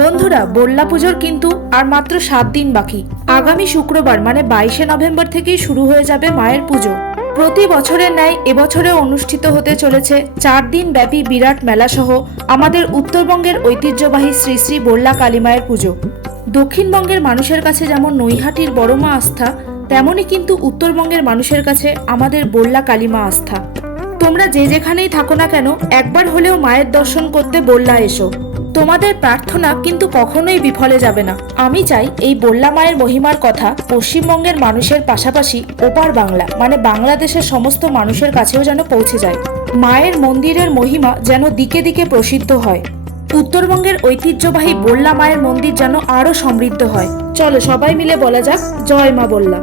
বন্ধুরা, বল্লা পুজোর কিন্তু আর মাত্র 7 দিন বাকি। আগামী শুক্রবার মানে 22শে নভেম্বর থেকেই শুরু হয়ে যাবে মায়ের পুজো। প্রতি বছরের ন্যায় এবছরে অনুষ্ঠিত হতে চলেছে 4 দিন ব্যাপী বিরাট মেলা সহ আমাদের উত্তরবঙ্গের ঐতিহ্যবাহী শ্রী শ্রী বল্লা কালী মায়ের পুজো। দক্ষিণবঙ্গের মানুষের কাছে যেমন নৈহাটির বড় মা আস্থা, তেমনই কিন্তু উত্তরবঙ্গের মানুষের কাছে আমাদের বল্লা কালী মা আস্থা। তোমরা যে যেখানেই থাকো না কেন, একবার হলেও মায়ের দর্শন করতে বল্লা এসো। তোমাদের প্রার্থনা কিন্তু কখনোই বিফলে যাবে না। আমি চাই এই বল্লা মায়ের মহিমার কথা পশ্চিমবঙ্গের মানুষের পাশাপাশি ওপার বাংলা মানে বাংলাদেশের সমস্ত মানুষের কাছেও যেন পৌঁছে যায়। মায়ের মন্দিরের মহিমা যেন দিকে দিকে প্রসিদ্ধ হয়। উত্তরবঙ্গের ঐতিহ্যবাহী বল্লা মায়ের মন্দির যেন আরো সমৃদ্ধ হয়। চলো সবাই মিলে বলা যাক, জয় মা বল্লা।